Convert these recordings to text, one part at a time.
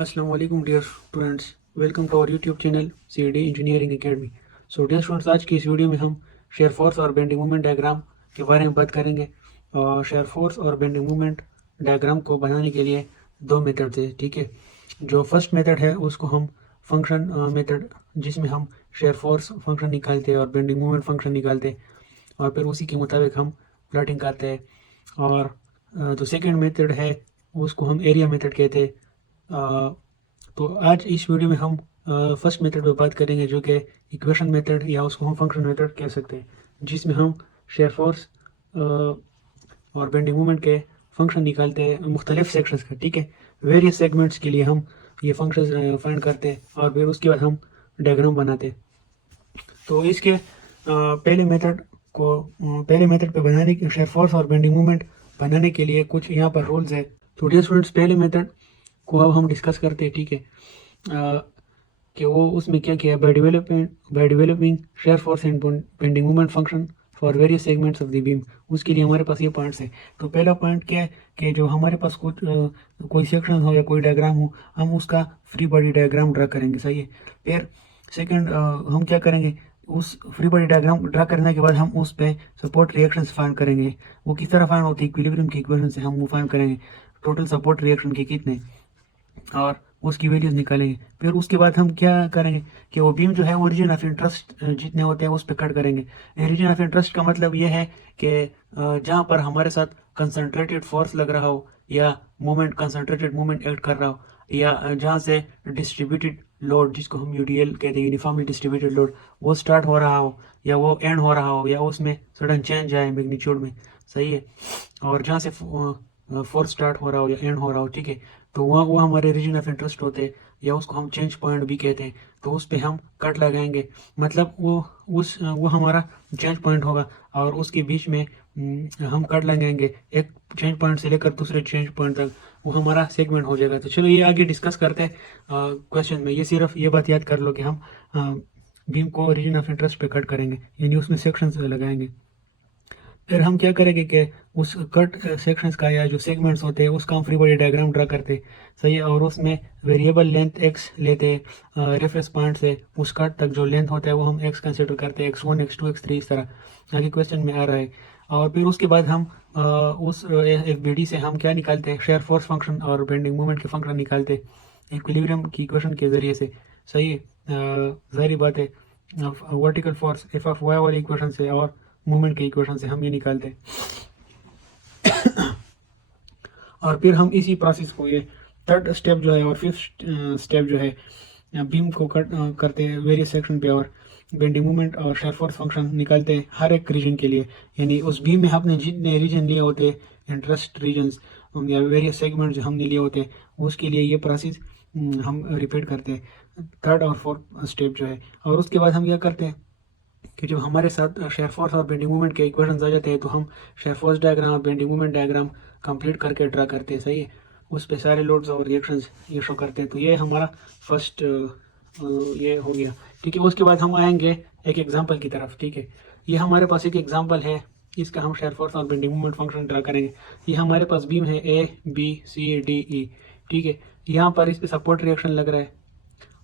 Assalamu alaikum dear students, welcome to our YouTube channel CAD engineering academy. So dear students, आज की इस video में हम shear force और बेंडिंग मोमेंट डायग्राम के बारे में बात करेंगे। और शेयर फोर्स और बेंडिंग मोमेंट डायग्राम को बनाने के लिए दो मेथड्स है, ठीक है। जो फर्स्ट मेथड है उसको हम फंक्शन मेथड, जिसमें हम शेयर फोर्स फंक्शन निकालते हैं और बेंडिंग मोमेंट फंक्शन निकालते हैं और फिर उसी के मुताबिक हम प्लॉटिंग करते हैं। और जो सेकेंड मेथड है उसको हम एरिया मेथड कहते हैं। तो आज इस वीडियो में हम फर्स्ट मेथड पर बात करेंगे, जो कि इक्वेशन मेथड या उसको हम फंक्शन मेथड कह सकते हैं, जिसमें हम शेयर फोर्स और बेंडिंग मोमेंट के फंक्शन निकालते हैं मुख्तलिफ सेक्शंस का, ठीक है। वेरियस सेगमेंट्स के लिए हम ये फंक्शन फाइंड करते हैं और फिर उसके बाद हम डायग्राम बनाते हैं। तो इसके पहले मेथड पे बनाने के शेयर फोर्स और बेंडिंग मोमेंट बनाने के लिए कुछ यहाँ पर रूल्स है। तो डियर स्टूडेंट्स, पहले मेथड को अब हम डिस्कस करते हैं, ठीक है। कि वो उसमें क्या किया, by developing shear force and bending moment function for various segments of the beam. उसके लिए हमारे पास ये पॉइंट्स है। तो पहला पॉइंट क्या है कि जो हमारे पास कुछ कोई सेक्शन हो या कोई डायग्राम हो, हम उसका फ्री बॉडी डायग्राम ड्रा करेंगे, सही है। फिर सेकंड हम क्या करेंगे, उस फ्री बॉडी डायग्राम ड्रा करने के बाद हम उस पे सपोर्ट रिएक्शंस फाइंड करेंगे। वो किस तरह फाइंड होती है, इक्विलिब्रियम की इक्वेशन से हम वो फाइंड करेंगे, टोटल सपोर्ट रिएक्शन के कितने, और उसकी वैल्यूज निकालेंगे। फिर उसके बाद हम क्या करेंगे कि वो बीम जो है वो रीजन ऑफ इंटरेस्ट जितने होते हैं उस पर कट करेंगे। रीजन ऑफ इंटरेस्ट का मतलब ये है कि जहाँ पर हमारे साथ कंसंट्रेटेड फोर्स लग रहा हो या कंसंट्रेटेड मोमेंट एक्ट कर रहा हो, या जहाँ से डिस्ट्रीब्यूटेड लोड, जिसको हम यूडीएल कहते हैं, यूनिफॉर्मली डिस्ट्रीब्यूटेड लोड, वो स्टार्ट हो रहा हो या वो एंड हो रहा हो या उसमें सडन चेंज आए मैग्नीट्यूड में, सही है। और जहाँ से फोर्स स्टार्ट हो रहा हो या एंड हो रहा हो, ठीक है, तो वहाँ वो हमारे रीजन ऑफ इंटरेस्ट होते हैं, या उसको हम चेंज पॉइंट भी कहते हैं। तो उस पर हम कट लगाएंगे, मतलब वो हमारा चेंज पॉइंट होगा और उसके बीच में हम कट लगाएंगे एक चेंज पॉइंट से लेकर दूसरे चेंज पॉइंट तक, वो हमारा सेगमेंट हो जाएगा। तो चलो ये आगे डिस्कस करते हैं क्वेश्चन में। ये सिर्फ ये बात याद कर लो कि हम बीम को रीजन ऑफ इंटरेस्ट पे कट करेंगे, यानी उसमें सेक्शंस लगाएंगे। फिर हम क्या करेंगे कि उस कट सेक्शंस का या जो सेगमेंट्स होते हैं उसका हम फ्री बॉडी डायग्राम ड्रा करते हैं, सही है। और उसमें वेरिएबल लेंथ एक्स लेते हैं रेफरेंस पॉइंट से, उस कट तक जो लेंथ होता है वो हम एक्स कंसिडर करते हैं, x1 x2 x3, इस तरह आगे क्वेश्चन में आ रहा है। और फिर उसके बाद हम उस FBD से हम क्या निकालते हैं, शेयर फोर्स फंक्शन और बेंडिंग मोमेंट के फंक्शन निकालते हैं इक्विलिब्रियम की इक्वेशन के जरिए से, सही है। जाहिर बात है वर्टिकल फोर्स F(y) वाली इक्वेशन से और मूवमेंट के इक्वेशन से हम ये निकालते हैं। और फिर हम इसी प्रोसेस को, ये थर्ड स्टेप जो है और फिफ्थ स्टेप जो है, बीम को कट करते हैं वेरियस सेक्शन पे और बेंडिंग मूवमेंट और शेयर फोर्स फंक्शन निकालते हैं हर एक रीजन के लिए। यानी उस बीम में आपने जितने रीजन लिए होते हैं, इंटरेस्ट रीजन्स या वेरियस सेगमेंट जो हमने लिए होते हैं, उसके लिए ये प्रोसेस हम रिपीट करते हैं, थर्ड और फोर्थ स्टेप जो है। और उसके बाद हम क्या करते हैं कि जब हमारे साथ शेयर फोर्स और बेंडिंग मूवमेंट के इक्वेशंस आ जाते हैं, तो हम शेयर फोर्स डायग्राम और बेंडिंग मूवमेंट डायग्राम कंप्लीट करके ड्रा करते हैं, सही है। उस पे सारे लोड्स और रिएक्शंस ये शो करते हैं। तो ये हमारा फर्स्ट ये हो गया, ठीक है। उसके बाद हम आएंगे एक एग्जाम्पल की तरफ, ठीक है। ये हमारे पास एक एग्जाम्पल है, इसका हम शेयर फोर्स और बेंडिंग मूवमेंट फंक्शन ड्रा करेंगे। ये हमारे पास बीम है ABCDE, ठीक है। यहाँ पर इस पे सपोर्ट रिएक्शन लग रहा है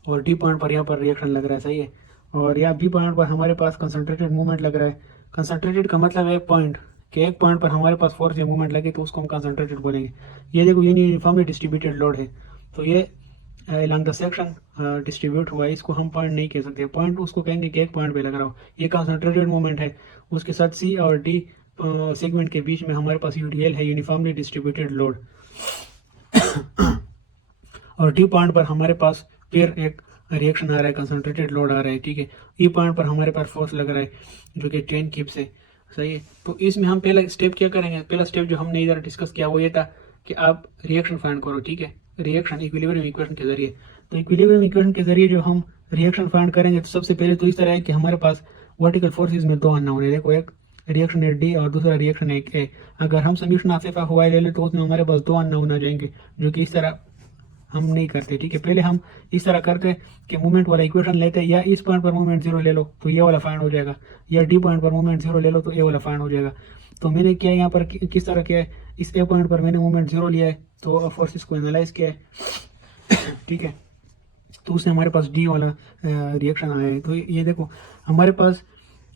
और D पॉइंट पर यहाँ पर रिएक्शन लग रहा है, सही है। और यहाँ B पॉइंट पर हमारे पास कंसंट्रेटेड मूवमेंट लग रहा है। कंसंट्रेटेड का मतलब है एक पॉइंट, कि एक पॉइंट पर हमारे पास फोर्स या मूवमेंट लगे तो उसको हम कंसंट्रेटेड बोलेंगे। ये देखो यूनिफॉर्मली डिस्ट्रीब्यूटेड लोड है, तो ये अलॉन्ग द सेक्शन डिस्ट्रीब्यूट हुआ है, इसको हम पॉइंट नहीं कह सकते। पॉइंट उसको कहेंगे कि एक पॉइंट पे लग रहा हो, ये कंसंट्रेटेड मूवमेंट है। उसके साथ C और D सेगमेंट के बीच में हमारे पास UDL है, यूनिफॉर्मली डिस्ट्रीब्यूटेड लोड। और D पॉइंट पर हमारे पास फिर एक रिएक्शन आ रहा है, कंसंट्रेटेड लोड आ रहा है, ठीक है। E पॉइंट पर हमारे पास फोर्स लग रहा है जो कि चेन कीप्स है, सही है। तो इसमें हम पहला स्टेप क्या करेंगे, पहला स्टेप जो हमने इधर डिस्कस किया वो ये था कि आप रिएक्शन फाइंड करो, ठीक है। रिएक्शन इक्विलिब्रियम इक्वेशन के जरिए। तो इक्विलिब्रियम इक्वेशन के जरिए जो हम रिएक्शन फाइंड करेंगे, तो सबसे पहले तो इस तरह है कि हमारे पास वर्टिकल फोर्सेज में दो अननोन है। देखो, एक रिएक्शन है D और दूसरा रिएक्शन है A। अगर हम समीशन ऑफ F(y) ले लें तो उसमें हमारे पास दो अननोन आ जाएंगे, जो कि इस तरह हम नहीं करते, ठीक है। पहले हम इस तरह करते हैं कि मूवमेंट वाला इक्वेशन लेते हैं, या इस पॉइंट पर मूवमेंट 0 ले लो तो ये वाला फाइंड हो जाएगा, या D पॉइंट पर मूवमेंट 0 ले लो तो ये वाला फाइंड हो जाएगा। तो मैंने क्या यहाँ पर किस तरह किया है, इस A पॉइंट पर मैंने मूवमेंट 0 लिया है, तो फोर्सेस को एनालाइज किया है ठीक है, तो उससे हमारे पास डी वाला रिएक्शन आया है। तो ये देखो हमारे पास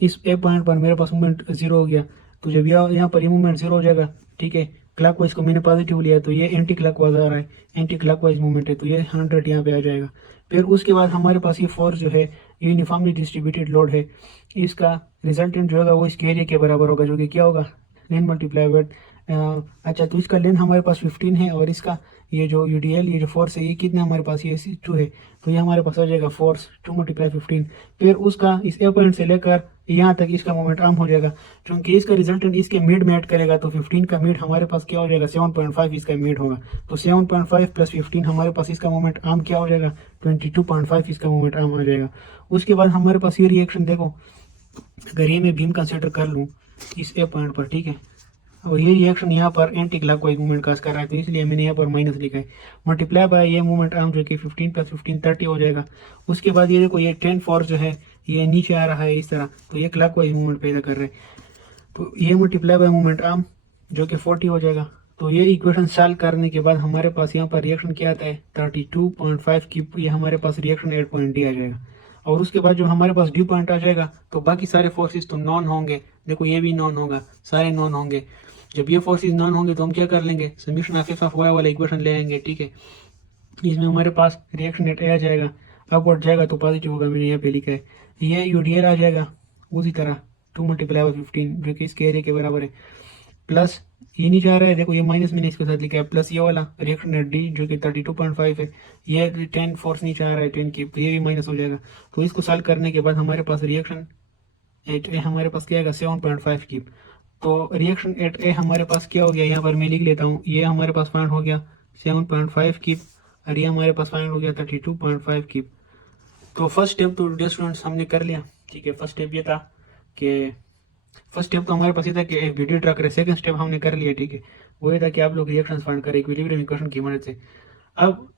इस ए पॉइंट पर मेरे पास मूवमेंट जीरो हो गया, तो जब यहाँ पर ये मूवमेंट जीरो हो जाएगा, ठीक है, क्लॉकवाइज को मैंने पॉजिटिव लिया तो ये एंटी क्लॉकवाइज आ रहा है, एंटी क्लॉकवाइज मूवमेंट है, तो ये 100 यहाँ पे आ जाएगा। फिर उसके बाद हमारे पास ये फोर्स जो है यूनिफॉर्मली डिस्ट्रीब्यूटेड लोड है, इसका रिजल्टेंट जो होगा वो इसके एरिया के बराबर होगा, जो कि क्या होगा, लेंथ मल्टीप्लाई विड्थ। अच्छा, तो इसका लेंथ हमारे पास 15 है और इसका ये जो यूडीएल ये जो फोर्स है ये कितना हमारे पास, ये 2 है, तो ये हमारे पास आ जाएगा फोर्स 2 × 15। फिर उसका इस ए पॉइंट से लेकर यहाँ तक इसका मोमेंट आर्म हो जाएगा, क्योंकि इसका रिजल्टेंट इसके मिड में ऐड करेगा, तो 15 का मिड हमारे पास क्या हो जाएगा, 7.5 इसका मिड होगा, तो 7.5 + 15 हमारे पास इसका मोमेंट आर्म क्या हो जाएगा, 22.5 इसका मोमेंट आर्म आ जाएगा। उसके बाद हमारे पास ये रिएक्शन देखो, अगर ये मैं बीम कंसिडर कर लूँ इस ए पॉइंट पर, ठीक है, और ये रिएक्शन यहाँ पर एंटी क्लॉकवाइज मूवमेंट काज कर रहा है, तो इसलिए मैंने यहाँ पर माइनस लिखा है, मल्टीप्लाई बाय ये मूवमेंट आर्म जो कि 15 + 15 30 हो जाएगा। उसके बाद ये देखो ये 10 फोर्स जो है ये नीचे आ रहा है इस तरह, तो ये क्लॉकवाइज मूवमेंट पैदा कर रहे हैं, तो ये मल्टीप्लाई बाय मूवमेंट आर्म जो कि 40 हो जाएगा। तो ये इक्वेशन सॉल्व करने के बाद हमारे पास यहाँ पर रिएक्शन क्या आता है, 32.5 की, ये हमारे पास रिएक्शन 8 पॉइंट डी आ जाएगा। और उसके बाद जो हमारे पास डी पॉइंट आ जाएगा, तो बाकी सारे फोर्सेस तो नॉन होंगे, देखो ये भी नॉन होगा, सारे नॉन होंगे। जब ये फोर्सेस नॉन होंगे तो हम क्या कर लेंगे, summation of f of y वाला इक्वेशन ले लेंगे, ठीक है। इसमें हमारे पास रिएक्शन रेट आ जाएगा, अपवर्ड जाएगा तो पॉजिटिव होगा, मैंने यहाँ पे लिखा है। ये यूडीएल आ जाएगा उसी तरह 2 × 15 जो कि इसके एरिया के बराबर है, प्लस ये नीचे आ रहा है, देखो ये माइनस मैंने इसके साथ लिखा है, प्लस ये वाला रिएक्शन रेट डी जो कि 32.5 है, ये 10 फोर्स नीचे आ रहा है 10 की, तो ये भी माइनस हो जाएगा। तो इसको सॉल्व करने के बाद हमारे पास रिएक्शन एट ए हमारे पास क्या आएगा, 7.5 की। तो रिएक्शन एट ए हमारे पास क्या हो गया, यहाँ पर मैं लिख लेता हूँ, ये हमारे पास फाइंड हो गया 7.5 की, और ये हमारे पास फाइंड हो गया 32.5 की। तो फर्स्ट स्टेप तो डियर स्टूडेंट्स हमने कर लिया, ठीक है। फर्स्ट स्टेप ये था कि तो हमारे पास ये था कि एक वीडियो ट्रैक करे, सेकंड स्टेप हमने कर लिया, ठीक है, वो ये था कि आप लोग रिएक्शन फाइंड करें इक्विलिब्रियम इक्वेशन की मदद से। अब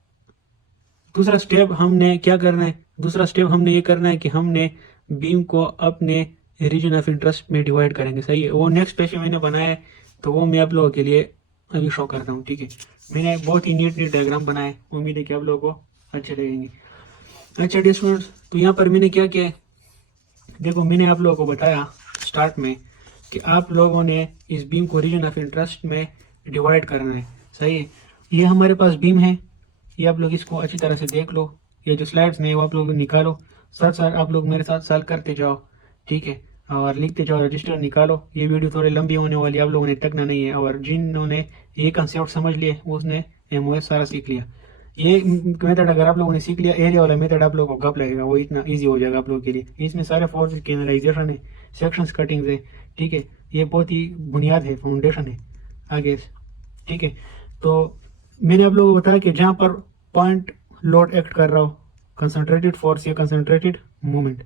दूसरा स्टेप हमने क्या करना है, दूसरा स्टेप हमने ये करना है कि हमने बीम को अपने रीजन ऑफ इंटरेस्ट में डिवाइड करेंगे, सही है। वो नेक्स्ट पेज मैंने बनाया है, तो वो मैं आप लोगों के लिए अभी शो करता हूँ, ठीक है। मैंने बहुत ही नीट डायग्राम बनाए, उम्मीद है कि आप लोगों को अच्छे लगेंगे। अच्छा डियर स्टूडेंट्स, तो यहाँ पर मैंने क्या किया है, देखो मैंने आप लोगों को बताया स्टार्ट में कि आप लोगों ने इस बीम को रीजन ऑफ इंटरेस्ट में डिवाइड करना है, सही है। ये हमारे पास बीम है, ये आप लोग इसको अच्छी तरह से देख लो, ये जो स्लाइड्स में वो आप लोग निकालो, साथ साथ आप लोग मेरे साथ सॉल्व करते जाओ, ठीक है, और लिखते जाओ, रजिस्टर निकालो। ये वीडियो थोड़ी लंबी होने वाली है, आप लोगों ने तकना नहीं है, और जिन्होंने ये कंसेप्ट समझ लिए उसने एमओएस सारा सीख लिया। ये मेथड अगर आप लोगों ने सीख लिया, एरिया वाला मेथड आप लोगों को कब लगेगा, वो इतना ईजी हो जाएगा आप लोगों के लिए। इसमें सारे फोर्स की एनालाइजेशन है, सेक्शंस कटिंग्स है, ठीक है, ये बहुत ही बुनियाद है, फाउंडेशन है आगे, ठीक है। तो मैंने आप लोगों को बताया कि जहाँ पर पॉइंट लोड एक्ट कर रहा हो, कंसंट्रेटेड फोर्स या कंसंट्रेटेड मूवमेंट,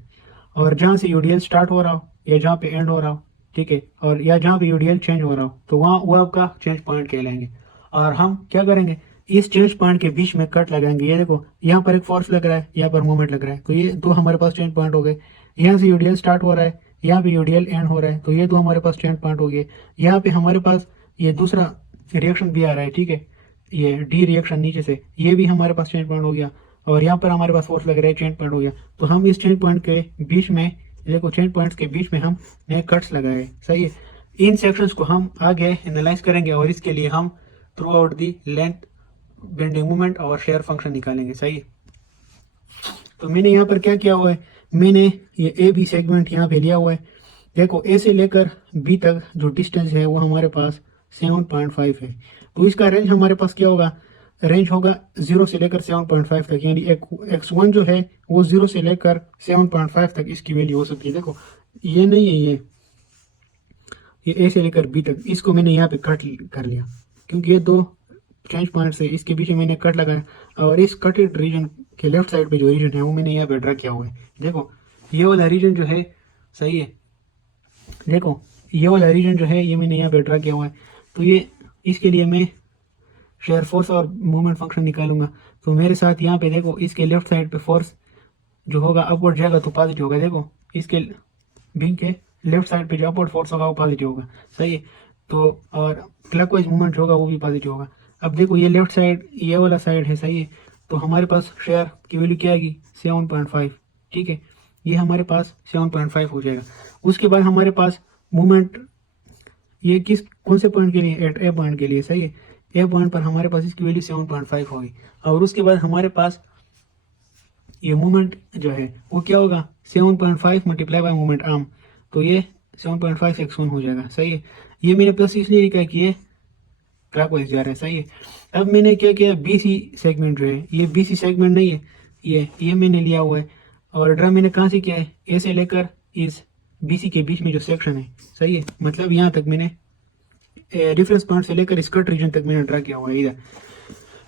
और जहाँ से यूडीएल स्टार्ट हो रहा हो या जहाँ पे एंड हो रहा हो, ठीक है, और या जहाँ पे यूडीएल चेंज हो रहा हो, तो वहाँ वो आपका चेंज पॉइंट कहलाएंगे। और हम क्या करेंगे, इस चेंज पॉइंट के बीच में कट लगाएंगे। ये देखो यहाँ पर एक फोर्स लग रहा है, यहाँ पर मूवमेंट लग रहा है, तो ये दो हमारे पास चेंज पॉइंट हो गए। यहाँ से यूडीएल स्टार्ट हो रहा है, यहाँ पे यूडीएल एंड हो रहा है, तो ये दो हमारे पास चेंज पॉइंट हो गए। यहाँ पे हमारे पास ये दूसरा रिएक्शन भी आ रहा है, ठीक है, ये डी रिएक्शन नीचे से, ये भी हमारे पास चेंज पॉइंट हो गया, और यहाँ पर हमारे पास फोर्स लग रहा है, चेंज पॉइंट हो गया। तो हम इस चेंज पॉइंट के बीच में, देखो चेंज पॉइंट्स के बीच में हमने कट्स लगाए, सही है। इन सेक्शंस को हम आगे एनालाइज करेंगे, और इसके लिए हम through out the length bending moment और शेयर फंक्शन निकालेंगे, सही है। तो मैंने यहाँ पर क्या किया हुआ है, मैंने ये ए बी सेगमेंट यहाँ पे लिया हुआ है। देखो ए से लेकर बी तक जो डिस्टेंस है वो हमारे पास 7.5 है, तो इसका रेंज हमारे पास क्या होगा, रेंज होगा 0 से लेकर 7.5 तक, यानी x1 जो है वो 0 से लेकर 7.5 तक इसकी वैल्यू हो सकती है। देखो ये नहीं है, ये ए से लेकर बी तक, इसको मैंने यहाँ पे कट कर लिया, क्योंकि ये दो चेंज पॉइंट्स है, इसके बीच में मैंने कट लगाया, और इस कटेड रीजन के लेफ्ट साइड पे जो रीजन है वो मैंने यहाँ पे ड्रा किया हुआ है। देखो ये वाला रीजन जो है, सही है, देखो ये वाला रीजन जो है ये मैंने यहाँ पे ड्रा किया हुआ है। तो ये इसके लिए मैं शेयर फोर्स और मूवमेंट फंक्शन निकालूंगा। तो मेरे साथ यहाँ पे देखो इसके लेफ्ट साइड पे फोर्स जो होगा अपवर्ड जाएगा तो पॉजिटिव होगा, देखो इसके बीम के लेफ्ट साइड पे जो अपवर्ड फोर्स होगा वो पॉजिटिव होगा, सही है। तो और क्लॉकवाइज मूवमेंट होगा वो भी पॉजिटिव होगा। अब देखो ये लेफ्ट साइड ये वाला साइड है, सही है, तो हमारे पास शेयर की वैल्यू क्या आएगी 7.5, ठीक है, ये हमारे पास 7.5 हो जाएगा। उसके बाद हमारे पास मूवमेंट ये कौन से पॉइंट के लिए, एट ए पॉइंट के लिए, सही है, ए पॉइंट पर हमारे पास इसकी वैल्यू 7.5 होगी। और उसके बाद हमारे पास ये मूवमेंट जो है वो क्या होगा 7.5 मल्टीप्लाई बाय मूवमेंट आर्म, तो ये 7.5 x1 हो जाएगा, सही है। ये मैंने प्लस इसलिए लिखा है कि ये क्लॉकवाइज जा रहा है, सही है। अब मैंने क्या किया, बीसी सेगमेंट जो है, ये बीसी सेगमेंट नहीं है, ये मैंने लिया हुआ है और ड्रा मैंने कहाँ से किया है, ए से लेकर इस बीसी के बीच में जो सेक्शन है, सही है, मतलब यहाँ तक मैंने रेफरेंस पॉइंट से लेकर इस कट रीजन तक मैंने ड्रा किया हुआ है इधर।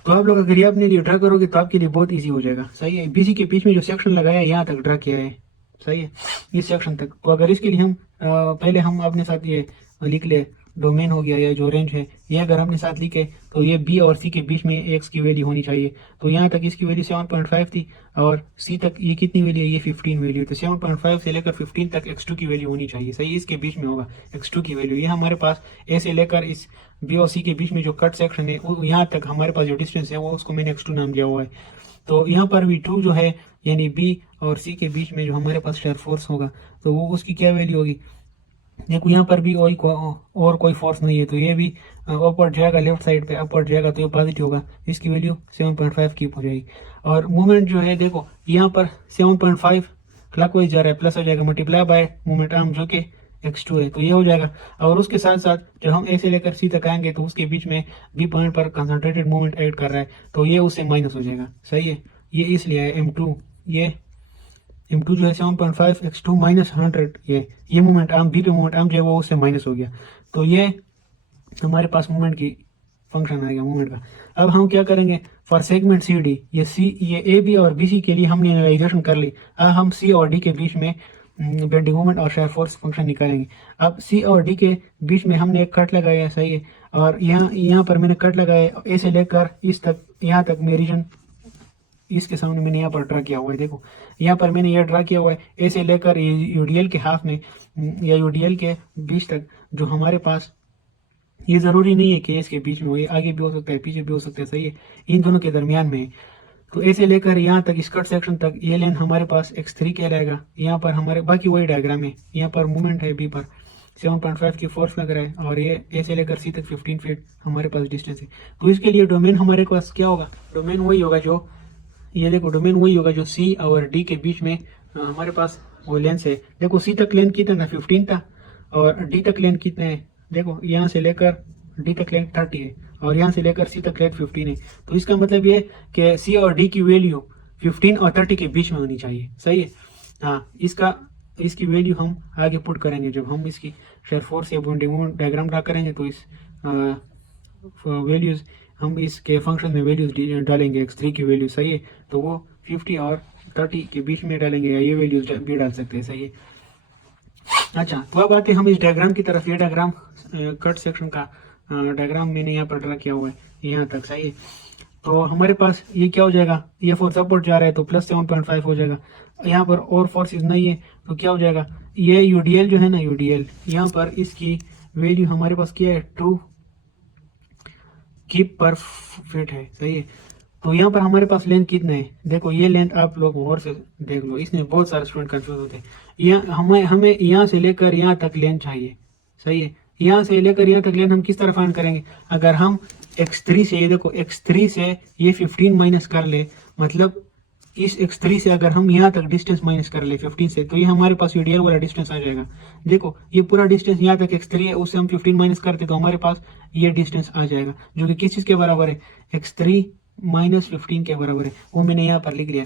तो आप लोग अगर ये अपने लिए ड्रा करोगे तो आपके लिए बहुत इजी हो जाएगा, सही है। बीसी के बीच में जो सेक्शन लगाया है यहाँ तक ड्रा किया है, सही है, इस सेक्शन तक। तो अगर इसके लिए हम पहले हम अपने साथ ये लिख ले, डोमेन हो गया या जो रेंज है, ये अगर हमने साथ लिखे तो ये बी और सी के बीच में एक्स की वैल्यू होनी चाहिए। तो यहाँ तक इसकी वैल्यू 7.5 थी और सी तक ये कितनी वैल्यू है, ये 15 वैल्यू। तो 7.5 से लेकर 15 तक x2 की वैल्यू होनी चाहिए, सही, इसके बीच में होगा x2 की वैल्यू। ये हमारे पास ए से लेकर इस बी और सी के बीच में जो कट सेक्शन है यहाँ तक हमारे पास जो डिस्टेंस है वो उसको मैंने x2 नाम दिया हुआ है। तो यहाँ पर भी 2 जो है यानी बी और सी के बीच में जो हमारे पास शेयर फोर्स होगा तो वो उसकी क्या वैल्यू होगी, देखो यहाँ पर भी और कोई फोर्स नहीं है तो ये भी अपवर्ड जाएगा, लेफ्ट साइड पे अपवर्ड जाएगा तो ये पॉजिटिव होगा, इसकी वैल्यू 7.5 कीप हो जाएगी। और मूवमेंट जो है देखो यहाँ पर 7.5 क्लॉकवाइज जा रहा है, प्लस हो जाएगा मल्टीप्लाई बाय मूवमेंट आर्म जो कि x2 है, तो ये हो जाएगा। और उसके साथ साथ जब हम ए से लेकर सी तक आएंगे तो उसके बीच में बी पॉइंट पर कंसंट्रेटेड मूवमेंट ऐड कर रहा है तो ये उससे माइनस हो जाएगा, सही है। ये इसलिए है m2, ये m2 जो है 7.5 x2 माइनस 100, ये मूवमेंट आर्म बी पे मूवमेंट आर्म जो है वो उससे माइनस हो गया। तो ये हमारे पास मूवमेंट की फंक्शन आ गया मूवमेंट का। अब हम क्या करेंगे, फॉर सेगमेंट सी डी, ये ए बी और बी सी के लिए हमने एनालाइजेशन कर ली। अब हम सी और डी के बीच में बेंडिंग मोमेंट और शेयर फोर्स फंक्शन निकालेंगे। अब सी और डी के बीच में हमने एक कट लगाया है, सही है, और यहाँ पर मैंने कट लगाया ए से लेकर इस तक, यहाँ तक मैं रीजन इसके सामने मैंने यहाँ पर ड्रा किया हुआ है। देखो यहाँ पर मैंने ये ड्रा किया हुआ है ए से लेकर यूडीएल के हाफ में या यूडीएल के बीच तक जो हमारे पास, ये जरूरी नहीं है कि इसके बीच में हो, ये आगे भी हो सकता है पीछे भी हो सकता है, सही है, इन दोनों के दरमियान में है। तो ए से लेकर यहाँ तक इस कट सेक्शन तक ये लेंथ हमारे पास x3 कहलाएगा। यहाँ पर हमारे बाकी वही डायग्राम है, यहाँ पर मूवमेंट है बी पर 7.5 की फोर्स लग रहा है और ये ए से लेकर सी तक 15 फीट हमारे पास डिस्टेंस है। तो इसके लिए डोमेन हमारे पास क्या होगा, डोमेन वही होगा जो, ये देखो डोमेन वही होगा जो सी और डी के बीच में हमारे पास वो लेंथ है। देखो सी तक लेंथ कितना था 15 था और डी तक लेंथ कितने है, देखो यहाँ से लेकर डी तक लेंथ 30 है और यहाँ से लेकर सी तक लेंथ 15 है। तो इसका मतलब ये कि सी और डी की वैल्यू 15 और 30 के बीच में होनी चाहिए, सही है। हाँ, इसकी वैल्यू हम आगे पुट करेंगे जब हम इसकी शेयर फोर्स या बेंडिंग मोमेंट डायग्राम ड्रा करेंगे। तो इस वैल्यूज हम इसके फंक्शन में वैल्यूज डालेंगे, x3 की वैल्यू, सही है, तो वो 50 और 30 के बीच में डालेंगे या ये वैल्यूज भी डाल सकते हैं, सही है। अच्छा, तो अब आते हैं हम इस डायग्राम की तरफ। ये डायग्राम कट सेक्शन का डायग्राम मैंने यहाँ पर ड्रा किया हुआ है यहाँ तक, सही है। तो हमारे पास ये क्या हो जाएगा, ये फोर्स अपवर्ड जा रहा है तो प्लस 7.5 हो जाएगा। यहाँ पर और फोर्सेज नहीं है तो क्या हो जाएगा, ये यूडीएल जो है ना, यूडीएल यहाँ पर इसकी वैल्यू हमारे पास क्या है 2 कीप पर फीट है, सही है। तो यहाँ पर हमारे पास लेंथ कितना है, देखो ये लेंथ आप लोग और से देख लो, इसमें बहुत सारे स्टूडेंट कंफ्यूज होते हैं। हमें यहाँ से लेकर यहाँ तक लेंथ चाहिए, सही है। यहाँ से लेकर यहाँ तक लेंथ हम किस तरह फाइंड करेंगे, अगर हम x3 से, ये देखो x3 से ये 15 माइनस कर ले, मतलब इस x3 से अगर हम यहाँ तक डिस्टेंस माइनस कर ले 15 से, तो ये हमारे पास यूडीएल वाला डिस्टेंस आ जाएगा। देखो ये पूरा डिस्टेंस यहाँ तक x3 है, उससे हम 15 माइनस करते तो हमारे पास ये डिस्टेंस आ जाएगा जो कि किस चीज़ के बराबर है, x3 माइनस 15 के बराबर है। वो मैंने यहाँ पर लिख लिया।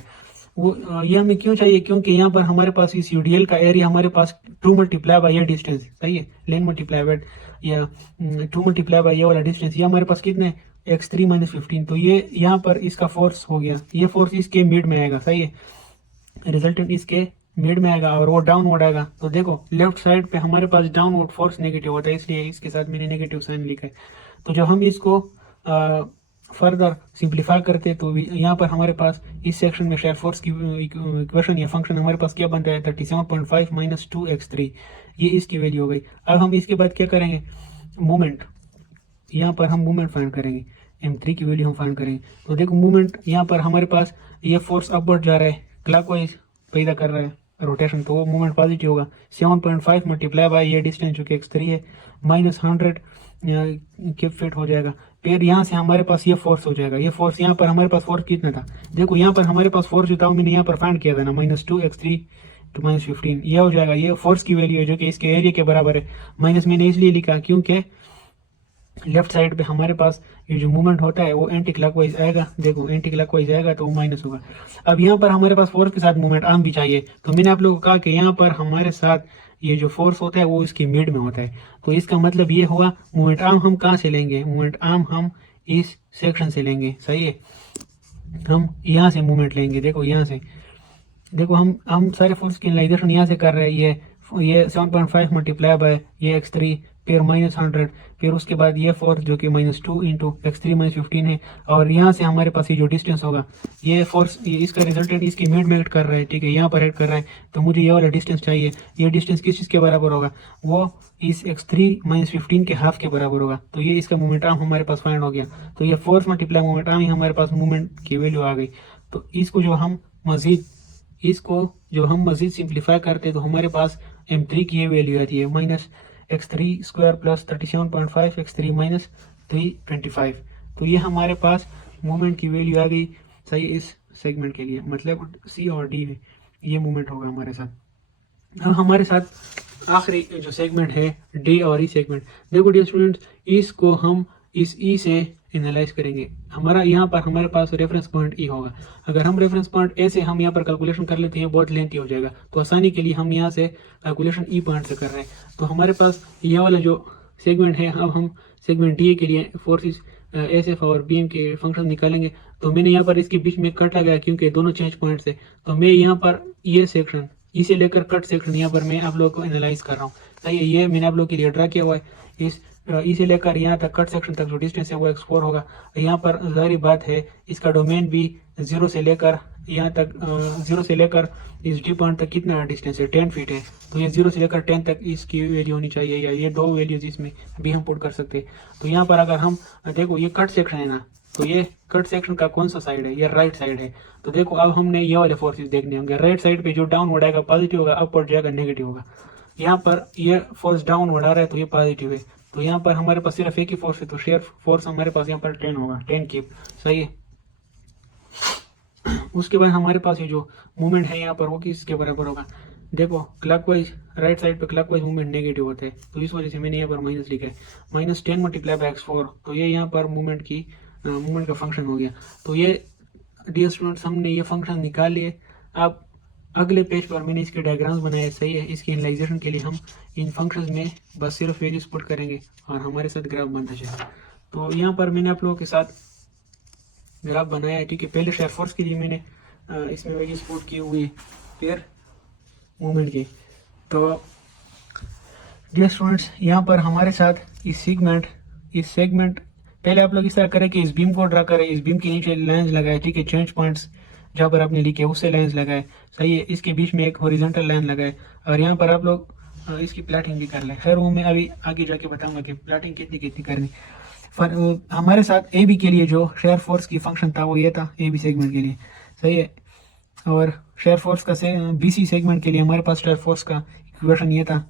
वो ये हमें क्यों चाहिए, क्योंकि यहाँ पर हमारे पास इस यूडीएल का एरिया हमारे पास 2 मल्टीप्लाई बाय ये डिस्टेंस, सही है, लेंथ मल्टीप्लाई बाय या 2 मल्टीप्लाई बाय ये वाला डिस्टेंस, ये हमारे पास कितने है x3 माइनस 15। तो ये यहाँ पर इसका फोर्स हो गया, ये फोर्स इसके मिड में आएगा, सही है, रिजल्टेंट इसके मिड में आएगा और वो डाउनवर्ड आएगा। तो देखो लेफ्ट साइड पे हमारे पास डाउनवर्ड फोर्स नेगेटिव होता है, इसलिए इसके साथ मैंने नेगेटिव साइन लिखा है। तो जब हम इसको फर्दर सिंप्लीफाई करते हैं तो यहाँ पर हमारे पास इस सेक्शन में शेयर फोर्स की इक्वेशन या फंक्शन हमारे पास क्या बनता है 37.5 माइनस 2x3, ये इसकी वैल्यू हो गई। अब हम इसके बाद क्या करेंगे, मोमेंट, यहाँ पर हम मोमेंट फाइंड करेंगे। M3 की वैल्यू हम फाइंड करेंगे। तो देखो मूवमेंट यहाँ पर हमारे पास ये फोर्स अपवर्ड जा रहा है, क्लॉकवाइज पैदा कर रहा है रोटेशन, तो वो मूवमेंट पॉजिटिव होगा। 7.5 मल्टीप्लाई बाय ये डिस्टेंस जो कि x3 है -100 क्यूब फीट हो जाएगा। फिर यहाँ से हमारे पास ये फोर्स हो जाएगा। ये फोर्स यहाँ पर हमारे पास फोर्स कितना था, देखो यहाँ पर हमारे पास फोर्स जो था मैंने यहाँ पर फाइंड किया था ना, -2 x3 to -15, ये हो जाएगा। ये फोर्स की वैल्यू है जो कि इसके एरिया के बराबर है। माइनस मैंने इसलिए लिखा क्योंकि लेफ्ट साइड पे हमारे पास ये जो मूवमेंट होता है वो एंटी क्लॉकवाइज आएगा। देखो एंटी क्लॉकवाइज आएगा तो वो माइनस होगा। अब यहाँ पर हमारे पास फोर्स के साथ मूवमेंट आर्म भी चाहिए, तो मैंने आप लोगों को कहा कि यहाँ पर हमारे साथ ये जो फोर्स होता है वो इसकी मिड में होता है। तो इसका मतलब ये हुआ मूवमेंट आर्म हम कहाँ से लेंगे, मूवमेंट आर्म हम इस सेक्शन से लेंगे, सही है। हम यहाँ से मूवमेंट लेंगे, देखो यहाँ से, देखो हम सारे फोर्स की एनालाइजेशन यहाँ से कर रहे हैं। ये 7.5 मल्टीप्लाई बाय ये x3 फिर -100, फिर उसके बाद ये फोर्स जो कि -2 इंटू x3 -15 है, और यहाँ से हमारे पास ये जो डिस्टेंस होगा ये फोर्स इसका रिजल्टेंट इसकी मिड में ऐड कर रहा है, ठीक है, यहाँ पर ऐड कर रहा है। तो मुझे ये वाला डिस्टेंस चाहिए। ये डिस्टेंस किस चीज़ के बराबर होगा, वो इस x3 -15 के हाफ के बराबर होगा। तो ये इसका मोमेंट आर्म हमारे पास फाइंड हो गया। तो ये फोर्स मल्टीप्लाई मोमेंट आर्म ही हमारे पास मूवमेंट की वैल्यू आ गई। तो इसको जो हम मजीद सिंप्लीफाई करते हैं तो हमारे पास M3 की ये वैल्यू आती है -x3 स्क्वायर प्लस 37.5 x3 -325। तो ये हमारे पास मूवमेंट की वैल्यू आ गई, सही, इस सेगमेंट के लिए, मतलब C और D में ये मूवमेंट होगा हमारे साथ। अब हमारे साथ आखिरी जो सेगमेंट है D और E सेगमेंट। देखो डियर स्टूडेंट्स, इसको हम इस E से एनालाइज करेंगे। हमारा यहाँ पर हमारे पास रेफरेंस पॉइंट E होगा। अगर हम रेफरेंस पॉइंट ए से हम यहाँ पर कैलकुलेशन कर लेते हैं, बहुत लेंथी हो जाएगा, तो आसानी के लिए हम यहाँ से कैलकुलेशन E पॉइंट से कर रहे हैं। तो हमारे पास ये वाला जो सेगमेंट है, अब हम सेगमेंट डी के लिए फोर्सेस SF और BM के फंक्शन निकालेंगे। तो मैंने यहाँ पर इसके बीच में कट लगाया क्योंकि दोनों चेंज पॉइंट्स है। तो मैं यहाँ पर ये सेक्शन इसे लेकर कट सेक्शन यहाँ पर मैं आप लोगों को एनालाइज कर रहा हूँ, सही है। ये मैंने आप लोगों के लिए ड्रा किया हुआ है। इस इसे लेकर यहाँ तक कट सेक्शन तक जो डिस्टेंस है वो x4 होगा। यहाँ पर जाहिर बात है इसका डोमेन भी 0 से लेकर यहाँ तक 0 से लेकर इस डी पॉइंट तक कितना डिस्टेंस है, 10 फीट है। तो ये 0 से लेकर 10 तक इसकी वैल्यू होनी चाहिए, या ये दो वैल्यूज इसमें भी हम पुट कर सकते हैं। तो यहाँ पर अगर हम देखो ये कट सेक्शन है ना, तो ये कट सेक्शन का कौन सा साइड है, ये राइट साइड है। तो देखो अब हमने ये वाले फोर्सेस देखने होंगे। राइट साइड पे जो डाउनवर्ड आएगा पॉजिटिव होगा, अपवर्ड जाएगा नेगेटिव होगा। यहाँ पर ये फोर्स डाउनवर्ड आ रहा है तो ये पॉजिटिव है। तो यहाँ पर हमारे पास सिर्फ एक ही फोर्स है, तो शेयर फोर्स हमारे पास यहाँ पर 10 होगा, 10 क्यूब, सही है। उसके बाद हमारे पास ये जो मूवमेंट है यहाँ पर वो किसके बराबर होगा, देखो क्लॉकवाइज राइट साइड पे क्लॉकवाइज मूवमेंट नेगेटिव होता है, तो इस वजह से मैंने यहाँ पर माइनस लिखा है। -10 मल्टीप्लाई बाय x4, तो ये यहाँ पर मूवमेंट का फंक्शन हो गया। तो ये डियर स्टूडेंट्स हमने ये फंक्शन निकाल लिए। अब अगले पेज पर मैंने इसके डायग्राम्स बनाए, सही है। इसकी एनालाइजेशन के लिए हम इन फंक्शंस में बस सिर्फ वैल्यूज पुट करेंगे और हमारे साथ ग्राफ बनता जाएगा। तो यहाँ पर मैंने आप लोगों के साथ ग्राफ बनाया है, ठीक है। पहले शेयर फोर्स के लिए मैंने इसमें वैल्यूज पुट की हुई, फिर मूवमेंट की। तो डियर स्टूडेंट्स यहाँ पर हमारे साथ इस सेगमेंट पहले आप लोग इस तरह करें कि इस बीम को ड्रा करें, इस बीम के नीचे लाइंस लगाए, ठीक है। चेंज पॉइंट्स जहाँ पर आपने लिखे उससे लाइंस लगाए, सही है। इसके बीच में एक हॉरिजॉन्टल लाइन लगाए और यहाँ पर आप लोग इसकी प्लाटिंग भी कर लें। खैर वो मैं अभी आगे जाके बताऊंगा कि प्लाटिंग कितनी करनी। हमारे साथ ए बी के लिए जो शेयर फोर्स की फंक्शन था वो ये था ए बी सेगमेंट के लिए, सही है। और शेयर फोर्स का BC सेगमेंट के लिए हमारे पास शेयर फोर्स का इक्वेशन ये था।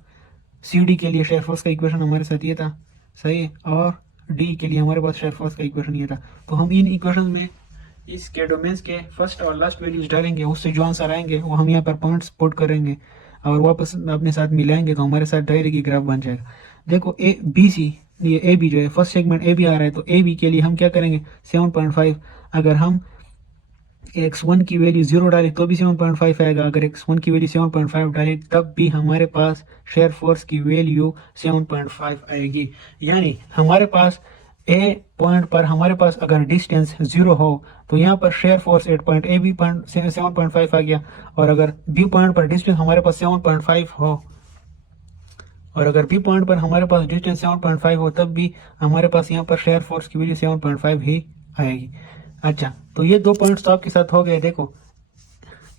CD के लिए शेयर फोर्स का इक्वेशन हमारे साथ ये था, सही है। और D के लिए हमारे पास शेयर फोर्स का इक्वेशन ये था। तो हम इन इक्वेशन में इसके डोमेन्स के फर्स्ट और लास्ट वैल्यूज डालेंगे, उससे जो आंसर आएंगे वो हम यहाँ पर पॉइंट्स पुट करेंगे और वापस अपने साथ मिलाएंगे, तो हमारे साथ डायरेक्ट की ग्राफ बन जाएगा। देखो BC ये AB जो है फर्स्ट सेगमेंट AB आ रहा है, तो AB के लिए हम क्या करेंगे 7.5। अगर हम x1 की वैल्यू 0 डाले तो भी 7.5 आएगा, अगर x1 की वैल्यू 7.5 डाले तब भी हमारे पास शेयर फोर्स की वैल्यू 7.5 आएगी। यानी हमारे पास ए पॉइंट पर हमारे पास अगर डिस्टेंस 0 हो तो यहाँ पर shear force at point A B point 7.5 आ गया, और अगर बी पॉइंट पर डिस्टेंस हमारे पास 7.5 हो, और अगर बी पॉइंट पर हमारे पास डिस्टेंस 7.5 हो तब भी हमारे पास यहाँ पर शेयर फोर्स की वैल्यू 7.5 ही आएगी। अच्छा, तो ये दो पॉइंट्स तो आपके साथ हो गए। देखो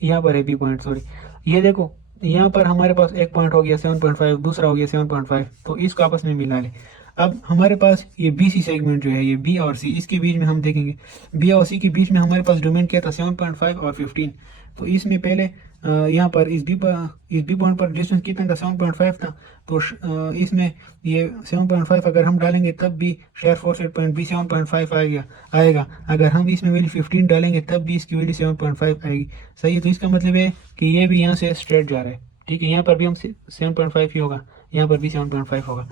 यहाँ पर है बी पॉइंट, सॉरी, ये देखो यहाँ पर हमारे पास एक पॉइंट हो गया 7.5, दूसरा हो गया 7.5, तो इसको आपस में मिला ले। अब हमारे पास ये बी सी सेगमेंट जो है, ये बी और सी, इसके बीच में हम देखेंगे बी और सी के बीच में हमारे पास डोमेन क्या था, 7.5 और 15। तो इसमें पहले यहाँ पर इस बी पॉइंट पर डिस्टेंस कितना था, 7.5 था। तो इसमें ये 7.5 अगर हम डालेंगे तब भी shear force at point B 7.5 आएगा। अगर हम इसमें वैल्यू 15 डालेंगे तब भी इसकी वैल्यू 7.5 आएगी। सही है, तो इसका मतलब है कि ये भी यहाँ से स्ट्रेट जा रहा है। ठीक है, यहाँ पर भी हम 7.5 ही होगा, यहाँ पर भी 7.5 होगा।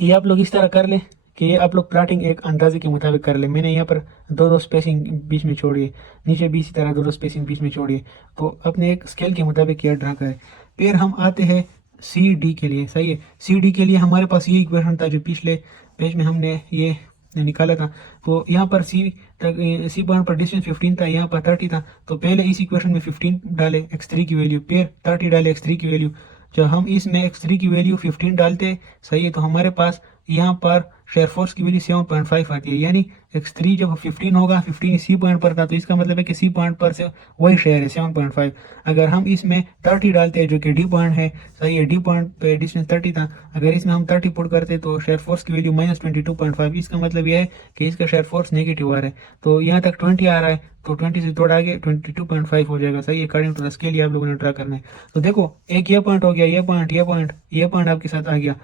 ये आप लोग इस तरह कर ले कि ये आप लोग प्लाटिंग एक अंदाजे के मुताबिक कर ले। मैंने यहाँ पर दो स्पेसिंग बीच में छोड़ी है, नीचे भी इसी तरह दो स्पेसिंग बीच में छोड़ी है। तो अपने एक स्केल के मुताबिक ये ड्रा करें। फिर हम आते हैं सी डी के लिए। सही है, सी डी के लिए हमारे पास ये इक्वेशन था जो पिछले पेज में हमने ये निकाला था। तो यहाँ पर सी पॉइंट पर डिस्टेंस 15 था, यहाँ पर 30 था। तो पहले इस इक्वेशन में 15 डाले x3 की वैल्यू, फिर 30 डाले x3 की वैल्यू। जब हम इसमें x3 की वैल्यू 15 डालते, सही है, तो हमारे पास यहाँ पर शेयर फोर्स की वैल्यू 7.5 आती है। यानी x3 जब 15 होगा, 15 सी पॉइंट पर था, तो इसका मतलब है कि सी पॉइंट पर से वही शेयर है 7.5। अगर हम इसमें 30 डालते हैं जो कि डी पॉइंट है, सही है, डी पॉइंट पे डिस्टेंस 30 था, अगर इसमें हम 30 पुट करते तो शेयर फोर्स की वैल्यू -22.5। इसका मतलब यह है कि इसका शेयर फोर्स नेगेटिव आ रहा है। तो यहाँ तक 20 आ रहा है, तो 20 से थोड़ा आगे 22.5 हो जाएगा। सही है, अकॉर्डिंग टू द स्केल आप लोगों ने ट्रा करना है। तो देखो, एक ये पॉइंट हो गया, ये पॉइंट आपके साथ आ गया।